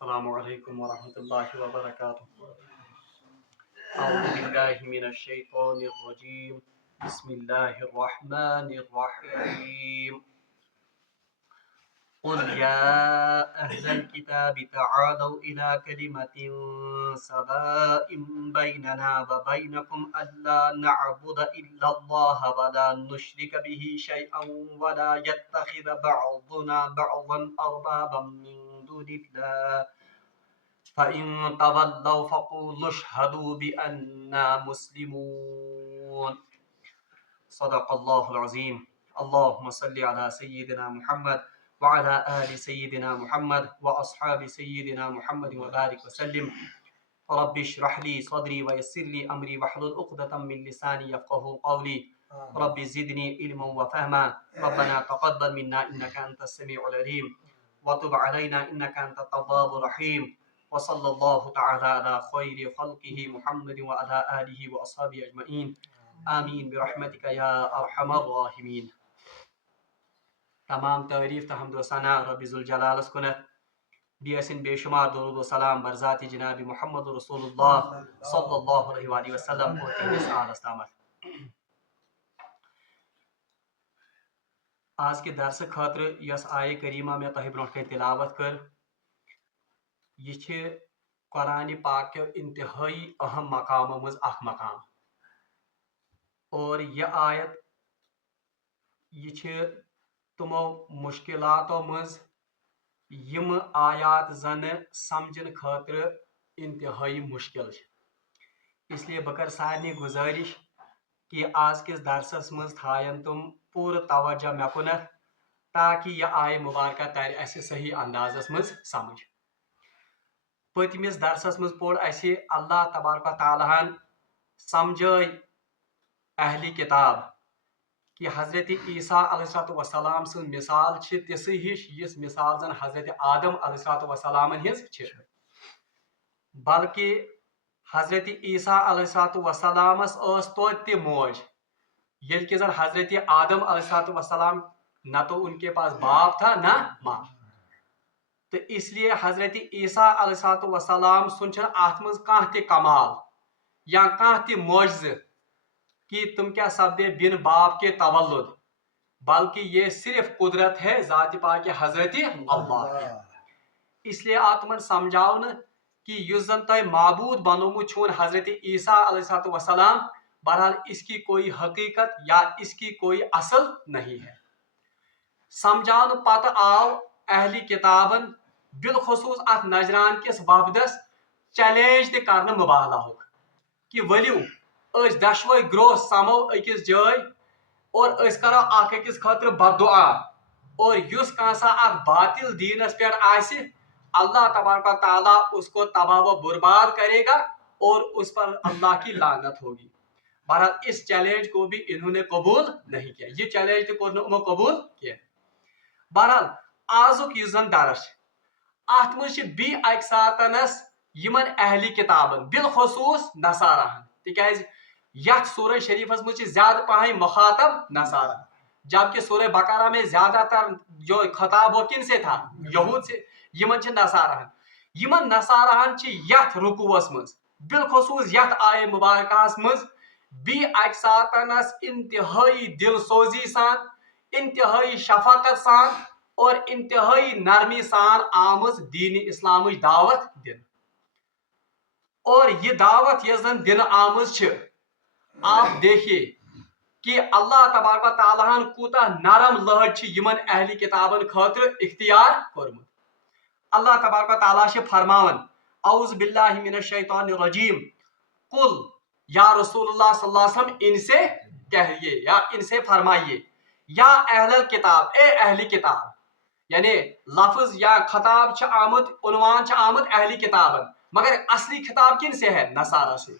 السلام علیکم ورحمۃ اللہ وبرکاتہ۔ اعوذ باللہ من الشیطان الرجیم، بسم اللہ الرحمن الرحیم۔ قل یا اہل الكتاب تعالوا الى کلمۃ سواء بیننا وبینکم الا نعبد الا اللہ ولا نشرک به شیئا ولا يتخذ بعضنا بعضا اربابا من دون اللہ فَإِن تَوَلَّوْا فَقُولُوا اشْهَدُوا بِأَنَّا مُسْلِمُونَ۔ صدق اللہ العظیم۔ اللہم صلی علی سیدنا محمد وعلى آل سیدنا محمد واصحاب سیدنا محمد وبارک وسلم۔ رب اشرح لي صدری ويسر لي امری واحلل عقدۃ من لسانی یفقهوا قولی۔ رب زدنی علما وفہما، ربنا تقبل منا انک انت السمیع العلیم وتب علینا انک انت التواب الرحیم۔ وصلی اللہ تعالی علی خیر خلقہ محمد وعلی آلہ واصحابہ اجمعین، آمین برحمتک یا ارحم الراحمین۔ تمام تعریف تو حمد و ثنا رب ذوالجلالس کنت، بیسن بے شمار درود و سلام بر ذات جناب محمد رسول اللہ صلی اللہ علیہ وآلہ وسلم اور تہندس آلس تامت۔ آج کے درس خاطر یس آیہ کریمہ میں تہ برونٹ کن تلاوت کر، یہ قرآن پاک کے انتہائی اہم مقام مز اخ مقام، اور یہ آیت یہ تمو مشکلاتوں مز یم آیات زن سمجھن خاطر انتہائی مشکل، اس لیے بکر سارنی گزارش کہ آج کس درسس مز تھائن تم پور توجہ مے کنت تاکہ یہ آیہ مبارکہ تر اس صحیح اندازس مز سمجھ۔ پتمس درسس مز پور اسہ اللہ تبارک و تعالیٰ سمجھائی اہل کتاب کہ حضرت عیسیٰ علیہ السلام سن مثال تسی ہش یس مثال زن حضرت آدم علیہ السلام ہز بلکہ حضرت عیسیٰ علیہ السلامس توتہ موج یل کہ زن حضرت آدم علیہ السلام نہ تو ان کے پاس باپ تھا نہ ماں، تو اس لیے حضرت عیسیٰ علیہ السلام سن ات مز کانٛہہ تہ کمال یا کانٛہہ تہ معجزہ کہ تم کیا سپدے بن باپ کے تولد، بلکہ یہ صرف قدرت ہے ذات پاک حضرت اللہ کی۔ اس لیے آ تمن سمجھاؤن کہ یس زن تہ معبود بنومت چھون حضرت عیسیٰ علیہ السلام، بہرحال اس کی کوئی حقیقت یا اس کی کوئی اصل نہیں ہے۔ سمجھاؤن پتہ آو اہل کتابن بالخصوص ات نجران کس وفدس چیلنج تہ کرنے مبالہ کہ ولو اس دشوے گروہ سمو اکس جائے اور اس کرو اخ اکس خاطر بددعا، اور یس کانسا اخ باطل دینس پہ آسہ اللہ تبارک و تعالیٰ اس کو تباہ و برباد کرے گا اور اس پر اللہ کی لعنت ہوگی۔ بہرحال اس چیلنج کو بھی انہوں نے قبول نہیں کیا، یہ چیلنج تو انہوں قبول کیا۔ بہرحال آزک یہ زن درس ات مز بی اکہ ساتنس یمن اہل کتابن بالخصوص نصاراہن، تکیاز یتھ سورہ شریفس مز زیادہ پہن مخاطب نصارہ، جبکہ سورہ بقرہ میں زیادہ تر جو خطاب وہ کن سے تھا؟ یہود سے۔ یمن نصاراہن، یمن نصاراہن یتھ رکوعس مز بالخصوص یتھ آیہ مبارکہس مز بی اکہ ساتنس انتہائی دل سوزی سان، انتہائی شفقت سان اور انتہائی نرمی سان آمز دین اسلام دعوت دن، اور یہ دعوت یس زن دن آمز آپ دیکھیے کہ اللہ تبارک و تعالیٰ کوتاہ نرم لہج یمن اہل کتابن خاطر اختیار کورمت۔ اللہ تبارک و تعالیٰ فرماون اعوذ باللہ من الشیطان الرجیم، قل یا رسول اللہ صلی اللہ علیہ وسلم ان سے کہیے یا ان سے فرمائیے، یا اہل الکتاب، اے اہل کتاب، یعنی لفظ یا خطاب آمد عنوان آمد اہل کتابن، مگر اصلی خطاب کن سے ہے؟ نصارہ سے۔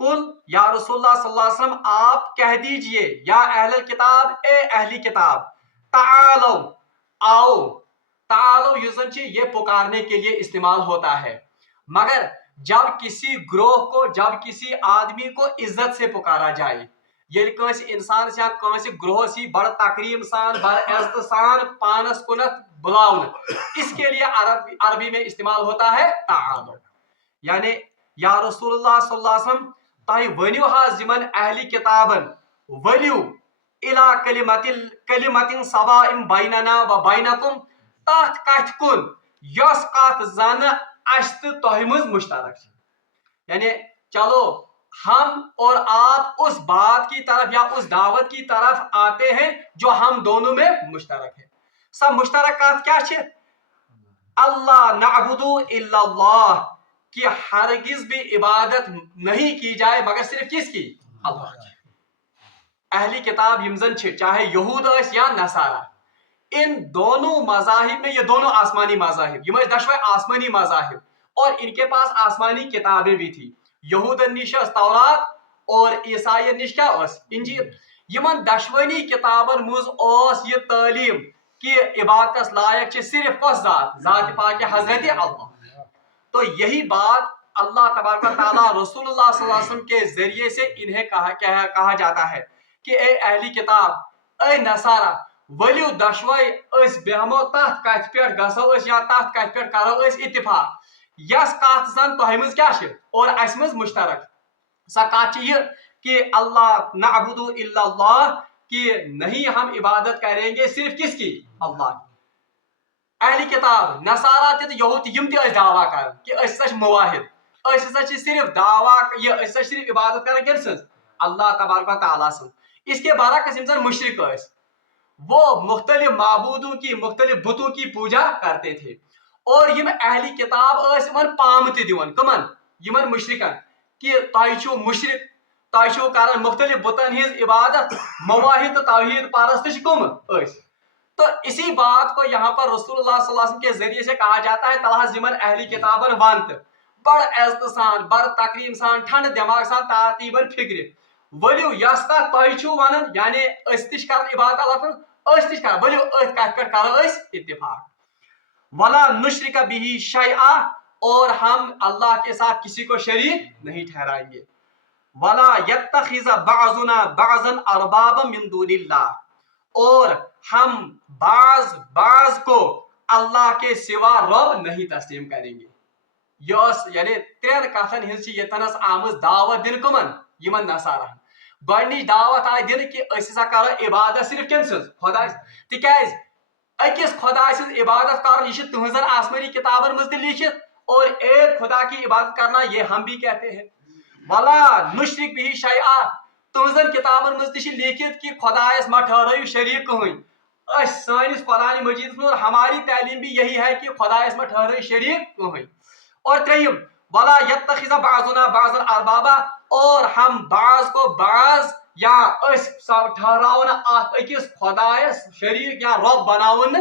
قل یا رسول اللہ صلی اللہ علیہ وسلم آپ کہہ دیجئے، یا اہل الکتاب، اے اہل کتاب، تعالو، آؤ۔ تعالو یوزن یہ پکارنے کے لیے استعمال ہوتا ہے، مگر جب کسی گروہ کو، جب کسی آدمی کو عزت سے پکارا جائے، یل کانس انسان یا کانس گروہس بڑ تقریم سان بڑ عزت سان پانس کنت بلاؤن اس کے لیے عربی میں استعمال ہوتا ہے تعالو، یعنی یا رسول اللہ صلی اللہ علیہ وسلم تہ ونیو حظ یمن اہلی کتابن ولیو الی کلمت سواء بیننا و بینکم تحت کتھ کن یس کت زن اس تہ مز مشترک، یعنی چلو ہم اور آپ اس بات کی طرف یا اس دعوت کی طرف آتے ہیں جو ہم دونوں میں مشترک ہے۔ سب مشترک کات کیا چھ؟ اللہ نعبد الا اللہ، کہ ہرگز بھی عبادت نہیں کی جائے مگر صرف کس کی؟ اللہ کی۔ اہلی کتاب یمزن چھ چاہے یہود اس یا نصارہ، ان دونوں مذاہب میں، یہ دونوں آسمانی مذاہب، یہ دشوے آسمانی مذاہب، اور ان کے پاس آسمانی کتابیں بھی تھی۔ یہودن نش تورات اور عیسائی نش کیا اس؟ انجیل۔ یمن دشوانی کتابن مز اس یہ تعلیم کہ عبادت لائق چھ صرف کس ذات؟ ذات پاک حضرت اللہ۔ تو یہی بات اللہ تبارک و تعالیٰ رسول اللہ صلی اللہ علیہ وسلم کے ذریعے سے انہیں کہا جاتا ہے کہ اے اہلی کتاب، اے نصارہ، ولیو دشوئی اس بہمو تحت کتھ پیٹ گسو اس یا تحت کتھ پیٹ کرو اس اتفاق یس کات زن تہ مز کیا چھ اور اس مز مشترک۔ سا کات چھ یہ کہ اللہ نعبد الا اللہ، کہ نہیں ہم عبادت کریں گے صرف کس کی؟ اللہ کی۔ اہلی کتاب نصارہ تے یہود یم تے دعویٰ کر کہ اس سچ مواحد، اس سچ صرف دعویٰ، یہ اس سچ صرف عبادت کریں کن سنز؟ اللہ تبارک و تعالیٰ سن۔ اس کے برعکس زن مشرک اس، وہ مختلف معبودوں کی، مختلف بتوں کی پوجا کرتے تھے، اور یم اہلی کتاب اس من پام تے دیون کمن؟ یمن مشرکن، کہ تہ چھو مشرک، تہ چھو کران مختلف بتن ہز عبادت، مواحد تو توحید پرستش کم اس۔ تو اسی بات کو یہاں پر رسول اللہ صلی اللہ علیہ وسلم کے ذریعے سے کہا جاتا ہے تلحظ یمن اہلی کتابن ونت بڑ عزت سان، بڑ تقریم سان، ٹھنڈ دماغ سان، ترتیبن فکر ولیو یس کت تہ چھو ونن، یعنی اس تش کران عبادت اللہ تعالیٰ، اس تش کران، ولیو ات کت پہ کرو اس اتفاق۔ ولا نشرک به شیئا، اور ہم اللہ کے ساتھ کسی کو شریک نہیں ٹھہرائیں گے۔ ولا یتخذ بعضنا بعضا اربابا من دون اللہ، اور ہم بعض کو اللہ کے سوا رب نہیں تسلیم کریں گے۔ یس یعنی ترین کتن ہز یتنس آمز دعوت دن کمن؟ یمن نصارہ۔ گۄڈنِچ دعوت آئی دن کہ اس ہسا کرو عبادت صرف کم سنز؟ خدا تکیاز اکس خدا سنز عبادت کرن یہ تہذن آسمانی کتابن مز لکھت، اور ایک خدا کی عبادت کرنا یہ ہم بھی کہتے ہیں۔ ولا نشرک به شیئا، تہذن کتابن مز تہ لکھت کہ خدایس ما ٹھہرائیو شریک کہین۔ سانس قرآن مجید میں ہماری تعلیم بھی یہی ہے کہ خدایس ما ٹھہرائیو شریک کہین۔ اور تریم ولا یتخذ بعضنا بعضا اربابا، اور ہم بعض کو بعض یا اس ٹھہراؤن ات اکس خدایس شریک یا رب بناون۔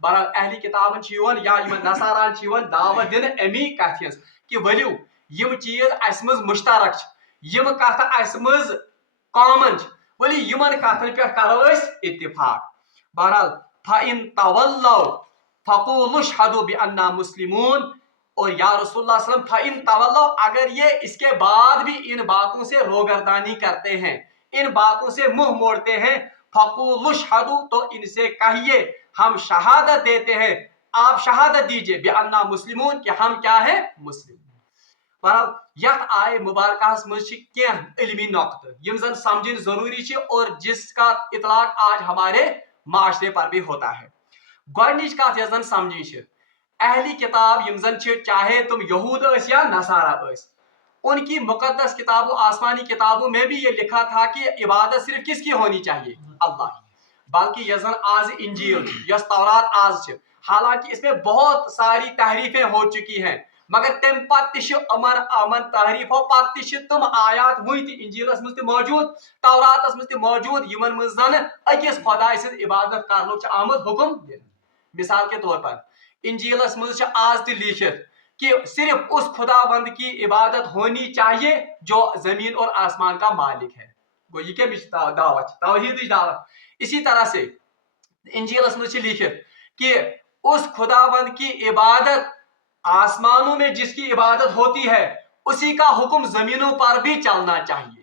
بہرحال اہلی کتابن یا نصاران دعوت دن امی کت ہز کہ ولیو یم چیز اس مز مشترک، یم کت اس مز کامن، ولی یمن کتن پہ کرو اس اتفاق۔ بہرحال فَإِن تَوَلَّوْا فَقُولُوا اشْهَدُوا بِأَنَّا مُسْلِمُونَ، اور یا رسول اللہ صلی اللہ علیہ وسلم فَإِن تَوَلَّوْا، اگر یہ اس کے بعد بھی ان باتوں سے روگردانی کرتے ہیں، ان باتوں سے منہ موڑتے ہیں، فَقُولُوا اشْهَدُوا، تو ان سے کہیے ہم شہادت دیتے ہیں، آپ شہادت دیجئے بِأَنَّا مُسْلِمُونَ، کہ ہم کیا ہیں؟ مسلم۔ بہرحال یت آئے مبارکہس مز کی علمی نقطہ یم زن سمجھن ضروری چھ، اور جس کا اطلاق آج ہمارے معاشرے پر بھی ہوتا ہے۔ گۄڈنِچ کت یس زن سمجھن چھ، اہلی کتاب یم زن چھ، چاہے تم یہود اس یا نصارہ اس، ان کی مقدس کتابوں، آسمانی کتابوں میں بھی یہ لکھا تھا کہ عبادت صرف کس کی ہونی چاہیے؟ اللہ کی۔ بلکہ یس زن آج انجیل یس تورات آج چھ، حالانکہ اس میں بہت ساری تحریفیں ہو چکی ہیں، مگر تم پتہ امن تحریفو پتہ تم آیات ون تہ انجیلس مز موجود، توراتس مز موجود، یمن مز زن اکس خدائے سن عبادت کرنو آمد حکم دن۔ مثال کے طور پر انجیلس مز آج تہ لکھت کہ صرف اس خدا بند کی عبادت ہونی چاہیے جو زمین اور آسمان کا مالک ہے۔ گو یہ کیا دعوت؟ توحید دعوت۔ اسی طرح سے انجیلس مز لکھت کہ اس خدا بند کی عبادت آسمانوں میں جس کی عبادت ہوتی ہے اسی کا حکم زمینوں پر بھی چلنا چاہیے۔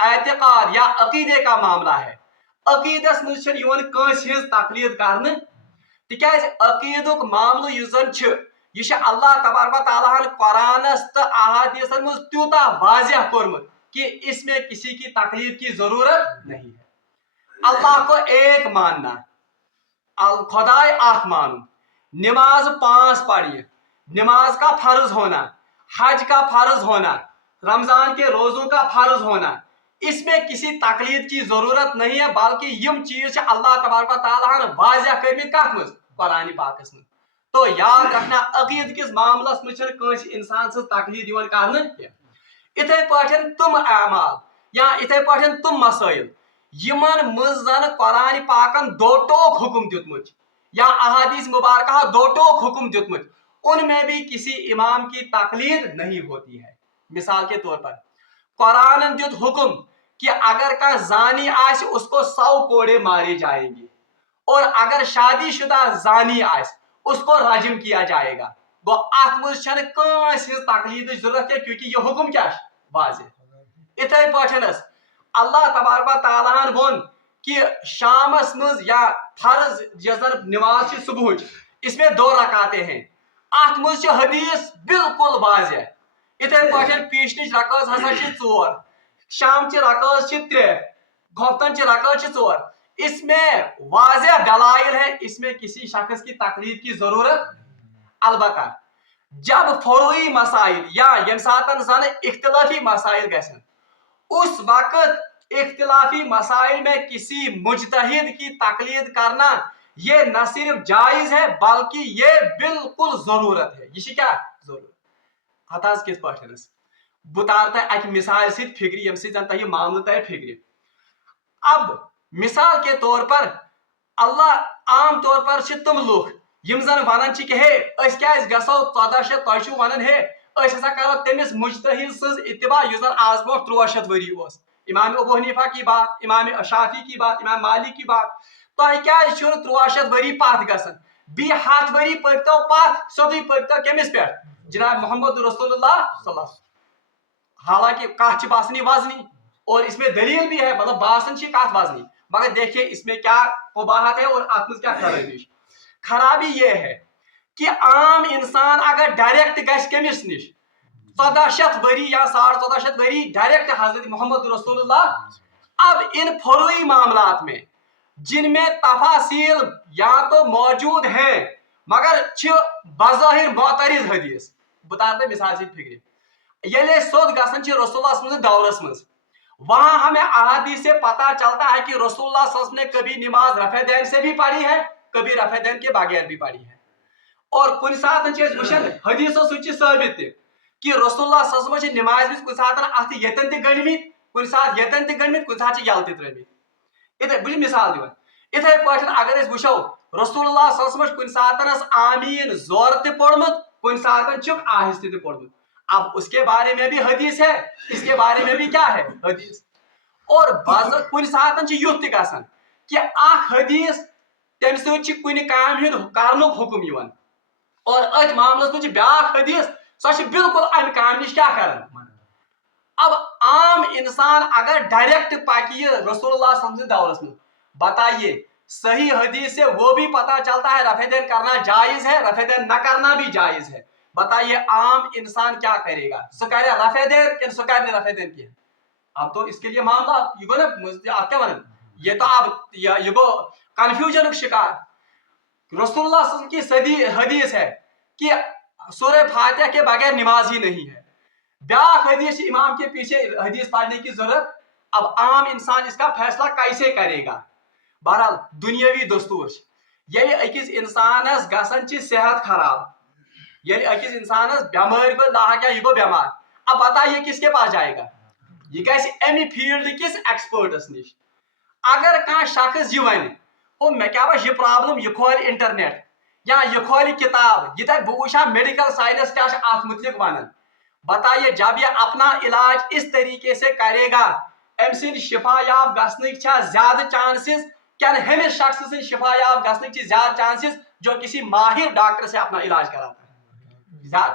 اعتقاد یا عقیدے کا معاملہ ہے عقیدس مز کنس ہز تقلید کرنے تکیاز عقیدک معاملہ یس زن یہ اللہ تبارک و تعالیٰ قرآنس تو احادیثن مز تیوتا واضح کورمت کہ اس میں کسی کی تقلید کی ضرورت نہیں ہے اللہ کو ایک ماننا خدائے آخ مانو نماز 5 پڑھیے نماز کا فرض ہونا حج کا فرض ہونا رمضان کے روزوں کا فرض ہونا اس میں کسی تقلید کی ضرورت نہیں ہے بلکہ یم چیز اللہ تبارک و تعالیٰ نے واضح کرمت کت مز قرآن پاکس میں تو یاد رکھنا عقید کس معاملس میں کنس انسان سے تقلید کرنے اتھے پاٹھن تم اعمال یا اتھے پاٹھن تم مسائل یمن مز زن قرآن پاکن دو ٹوک حکم دیتمت یا احادیث مبارکہ دو ٹوک حکم دیتمت ان میں بھی کسی امام کی تقلید نہیں ہوتی ہے مثال کے طور پر قرآن دیت حکم کہ اگر کا زانی آس اس کو 100 کوڑے مارے جائیں گے اور اگر شادی شدہ زانی آس اس کو رجم کیا جائے گا گو ات مز کنس ہز تقلید ضرورت ہے کیونکہ یہ حکم کیا واضح اتھے پاٹھنس اللہ تبارک و تعالیٰ ون کہ شامس مز یا فرض جزر نماز صبح اس میں 2 رکعتیں ہیں ات مز حدیث بالکل واضح اتھے پاٹھن پیشنچ رکعت ہسا 4 شام چہ رکعت 3 گھوفتن چہ رکعت 4 اس میں واضح دلائل ہے اس میں کسی شخص کی تقلید کی ضرورت البتہ جب فروعی مسائل یا یم ساتن زن اختلافی مسائل گژھن اس وقت اختلافی مسائل میں کسی مجتہد کی تقلید کرنا یہ نہ صرف جائز ہے بلکہ یہ بالکل ضرورت ہے یہ کیا ضرورت ہتاز کس پاٹھنس بتارتا اک مثال ست فکری یم سی زن تہ معاملہ تہ فکری اب مثال کے طور پر اللہ عام طور پر تم لوگ یم زن ونان کہ ہے اس کیاز گژھو 1400 تہ چھو ونان ہے اس ہسا کرو تمس مجتہد سز اتباع یس زن آز برونٛٹھ 300 ؤری اوس امام ابو حنیفہ کی بات امام شافعی کی بات امام مالک کی بات تہ کیاز چھو 300 ؤری پتھ گژھان بی 100 ؤری پٔکتو پتھ سیودُے پٔکتو کمس پٮ۪ٹھ جناب محمد رسول اللہ صلی اللہ علیہ وسلم حالانکہ کتھ چھ باسنی وزنی اور اس میں دلیل بھی ہے مطلب باسن چھ کتھ وزنی مگر دیکھیے اس میں کیا قباحت ہے اور اتمز کیا خرابی خرابی یہ ہے کہ عام انسان اگر ڈائریکٹ گھس کمس نش 1400 ؤری یا 1450 ؤری ڈائریکٹ حضرت محمد رسول اللہ اب ان فروعی معاملات میں جن میں تفاصیل یا تو موجود ہیں مگر بظاہر معترض حدیث بتاتے مثال سے فکری یلے سود گسن رسول اللہ صلی اللہ علیہ وسلم دورس مز وہاں ہمیں احادیث سے پتہ چلتا ہے کہ رسول اللہ صلی اللہ علیہ وسلم نے کبھی نماز رفع دین سے بھی پڑھی ہے کبھی رفع دین کے بغیر بھی پڑھی ہے اور کن سات وچن حدیثوں سے ثابت کہ رسول اللہ صلی اللہ علیہ وسلم نماز کن سات ات یتن تہ گنڈمت کن سات یتن تہ گنڈمت کن سات یل تہ ترمت بہ مثال دِوان اتھے پٲٹھۍ اگر أسۍ وٕچھو رسول اللہ صلی اللہ علیہ وسلم کن ساتن آمین زور تہ پوٚرمُت کن ساتن چھُکھ آہستہ تہ پوٚرمُت اب اس کے بارے میں بھی حدیث ہے اس کے بارے میں بھی کیا ہے حدیث اور کن ساتن چھ یُتھ تہ گژھان کہ اکھ حدیث تمہ سۭتۍ چھ کُنہِ کامہِ ہُنٛد کرنُک حکم یِوان اور اتھ معاملس منٛز چھ بیاکھ حدیث سۄ چھ بالکل امہِ کامہِ نش کیا کران اب عام انسان اگر ڈائریکٹ پاکی رسول اللہ صلی اللہ علیہ وسلم دورس میں بتائیے صحیح حدیث سے وہ بھی پتہ چلتا ہے رفع دین کرنا جائز ہے رفع دین نہ کرنا بھی جائز ہے بتائیے عام انسان کیا کرے گا سو کرے رفع دین کہ سو کرے رفع دین کیا اب تو اس کے لیے معاملہ یہ گو نا آپ کیا ونن یہ تو اب یہ گو کنفیوژن شکار رسول اللہ صلی اللہ علیہ وسلم کی حدیث ہے کہ سورہ فاتحہ کے بغیر نماز ہی نہیں ہے بیاکھ حدیث امام کے پیچھے حدیث پڑھنے کی ضرورت اب عام انسان اس کا فیصلہ کیسے کرے گا بہرحال دنیاوی دستور یل اکس انسانس گژھان صحت خراب یل اکس انسانس بیمار گو لاگا یہ گو بیمار اب بتائیے کس کے پاس جائے گا یہ گژھِ امی فیلڈ کس ایکسپرٹس نش اگر کانٛہہ شخص یہ ون او مے کیا بس یہ پرابلم یہ کھول انٹرنیٹ یا یہ کھول کتاب یہ تک بہ وچھا میڈیکل سائنس کیا ات متعلق ونان بتائیے جب یہ اپنا علاج اس طریقے سے کرے گا ام سند شفا یاب گھنک زیادہ چانسز کیا ہمس شخص سند شفا یاب گھنک زیادہ چانسز جو کسی ماہر ڈاکٹر سے اپنا علاج کراتا ہے زیادہ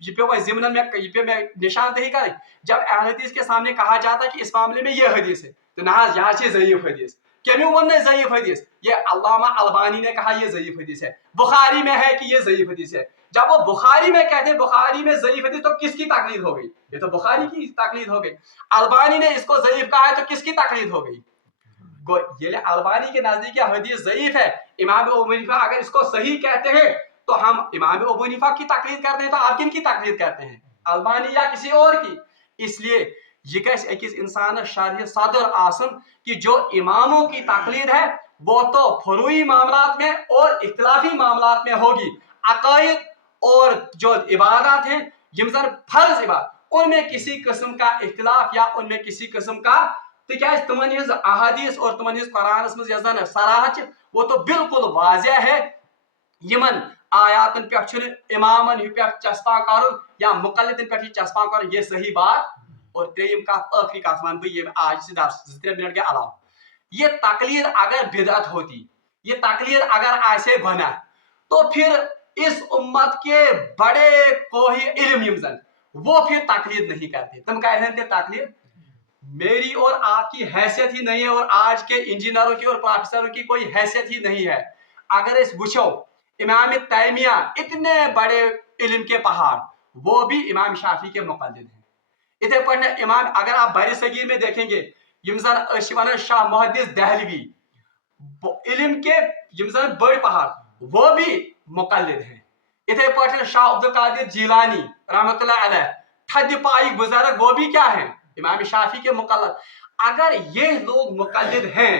یہ پہ وہ ضمن میں یہ پہ میں نشاندہی کریں. جب اہل حدیث کے سامنے کہا جاتا ہے کہ اس معاملے میں یہ حدیث ہے تو نہ یہ ضعیف حدیث. کیوں ون ضعیف حدیث؟ یہ علامہ البانی نے کہا یہ ضعیف حدیث ہے. بخاری میں ہے کہ یہ ضعیف حدیث ہے. جب وہ بخاری میں کہتے ہیں بخاری میں ضعیف حدیث تو کس کی تقلید ہو گئی؟ یہ تو بخاری کی تقلید ہو گئی. البانی نے اس کو ضعیف کہا ہے تو کس کی تقلید ہو گئی؟ یہ البانی کے نزدیک یہ حدیث ضعیف ہے. امام ابو حنیفہ اگر اس کو صحیح کہتے ہیں تو ہم امام ابو حنیفہ کی تقلید کرتے ہیں. تو آپ کن کی تقلید کرتے ہیں؟ البانی یا کسی اور کی؟ اس لیے یہ گژھِ أکِس انسانس شرح صدر آسن کہ جو اماموں کی تقلید ہے وہ تو فروعی معاملات میں اور اختلافی معاملات میں ہوگی. عقائد اور جو عبادات ہیں یم زن فرض عبادت ان میں کسی قسم کا اختلاف یا ان میں کسی قسم کا تکیاز تمن ہز احادیث اور تمن ہز قرآنس مز زن صراحت وہ تو بالکل واضح ہے. یمن آیاتن پہ امامن یہ پہ چسپاں کرن یا مقلدن پہ چسپاں کرن یہ صحیح بات. اور تریم کت آخری کت ون بہ یہ آج سے 2-3 منٹ کے علاوہ یہ تقلید اگر بدعت ہوتی یہ تقلید اگر ایسے بنا تو پھر اس امت کے بڑے کوئی علم یم زن وہ پھر تقلید نہیں کرتے. تم کہہ رہے تھے تقلید میری اور آپ کی حیثیت ہی نہیں ہے اور آج کے انجینئروں کی اور پروفیسروں کی کوئی حیثیت ہی نہیں ہے. اگر اس وچھو امام تیمیہ اتنے بڑے علم کے پہاڑ وہ بھی امام شافعی کے مقلد ہیں. اتنے پڑھنے امام اگر آپ بر صغیر میں دیکھیں گے یم زن شاہ محدث دہلوی علم کے یم زن بڑ پہاڑ وہ بھی مقلد ہیں. اتنے پڑھنے شاہ عبد القادر جیلانی رحمۃ اللہ علیہ تھد پائی بزرگ وہ بھی کیا ہیں؟ امام شافعی کے مقلد. اگر یہ لوگ مقلد ہیں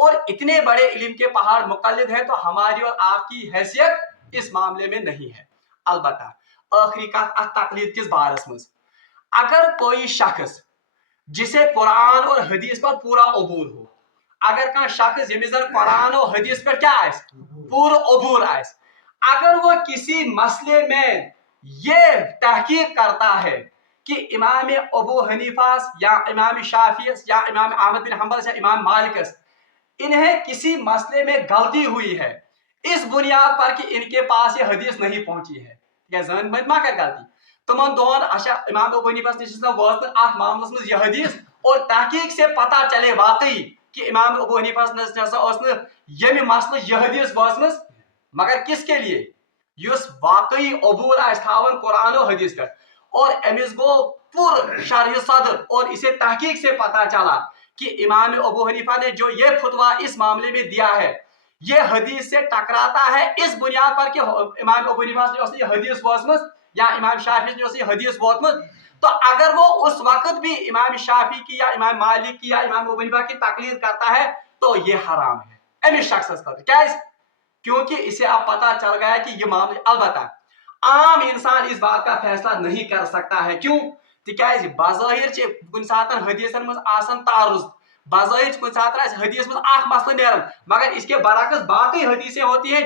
اور اتنے بڑے علم کے پہاڑ مقلد ہیں تو ہماری اور آپ کی حیثیت اس معاملے میں نہیں ہے. البتہ آخری کت تقلید کس بارس مز اگر کوئی شخص جسے قرآن اور حدیث پر پورا عبور ہو اگر کان شخص یمس زن قرآن اور حدیث پر کیا آئے پورا عبور آئے اگر وہ کسی مسئلے میں یہ تحقیق کرتا ہے کہ امام ابو حنیفہ یا امام شافعی یا امام احمد بن حنبل یا امام مالک انہیں کسی مسئلے میں غلطی ہوئی ہے اس بنیاد پر کہ ان کے پاس یہ حدیث نہیں پہنچی ہے یا زن ما کر غلطی تمن دون اچھا امام ابو حنیفہ نش وات ات معاملس مز یہ حدیث اور تحقیق سے پتہ چلے واقعی کہ امام ابو حنیفہ نس یم مسئلہ یہ حدیث واسمز مگر کس کے لیے یس واقعی عبور تھاون قرآن و حدیث پر اور امس گو پور شرح صدر اور اسے تحقیق سے پتہ چلا کہ امام ابو حنیفہ نے جو یہ فتویٰ اس معاملے میں دیا ہے یہ حدیث سے ٹکراتا ہے اس بنیاد پر کہ امام ابو حنیفہ نے یہ حدیث واسمز یا امام شافعی نے یہ حدیث واتمت تو اگر وہ اس وقت بھی امام شافعی کی یا امام مالک کی یا امام ابو حنیفہ کی تقلید کرتا ہے تو یہ حرام ہے امس شخص کا. کیونکہ اسے اب پتہ چل گیا کہ یہ معاملہ البتہ عام انسان اس بات کا فیصلہ نہیں کر سکتا ہے. کیوں؟ تکیاز بظاہر کن سات حدیثن مز آسان تعارض بظاہر کن سات حدیث مز اخ مسئلہ نیران مگر اس کے برعکس باقی حدیثیں ہوتی ہیں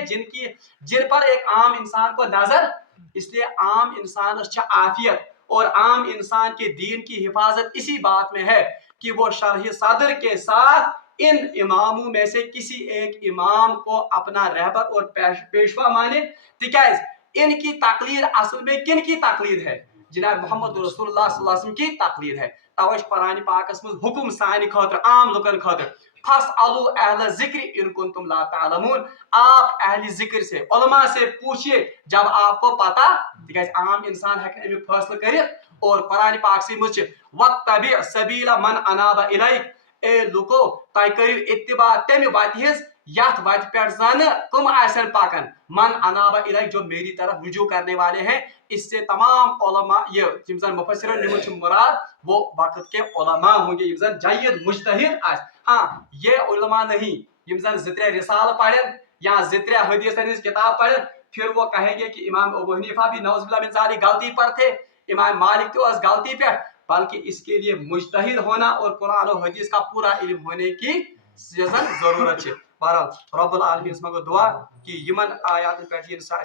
جن پر ایک عام انسان کو نظر. اس لیے عام انسان عافیت اور عام انسان کے دین کی حفاظت اسی بات میں ہے کہ وہ شرح صدر کے ساتھ ان اماموں میں سے کسی ایک امام کو اپنا رہبر اور پیشوا مانے. تکیاز ان کی تقلید اصل میں کن کی تقلید ہے؟ جناب محمد رسول اللہ صلی اللہ علیہ وسلم کی تقلید ہے. توش قرآن پاکس مز حکم سانہ خاطر عام لکن خاطر فاسألوا اہل ذکر ان کنتم لا تعلمون آپ اہل ذکر سے علماء سے پوچھئے جب آپ کو پتا تکیاز عام انسان ہے امیک فیصلہ کرت. اور قرآن پاک سے مجھ واتبع سبیل من اناب الیک اے لوکو تہ کریو اتباع تمہ وتہ ہز یتھ وتہ پہ زن کم آسن پکن من اناب الیک جو میری طرف رجوع کرنے والے ہیں. اس سے تمام علماء یہ زن مفسرین نمون مراد وہ وقت کے علماء ہوں گے زن جید مجتہد آس. ہاں یہ علماء نہیں یم زن زترے رسال پڑھن یا زترے حدیث ہنز کتاب پڑھن پھر وہ کہیں گے کہ امام ابو حنیفہ بھی نعوذ باللہ من ذالک غلطی پر تھے امام مالک تو اس غلطی پہ بلکہ اس کے لیے مجتہد ہونا اور قرآن و حدیث کا پورا علم ہونے کی ضرورت ہے. بہرحال رب العالمین اس مگو دعا کہ یمن آیات پہ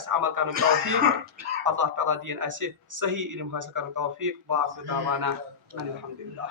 عمل کرنے توفیق اللہ تعالیٰ دین اسے صحیح علم حاصل کرنے توفیق. واخر دعوانا الحمدللہ.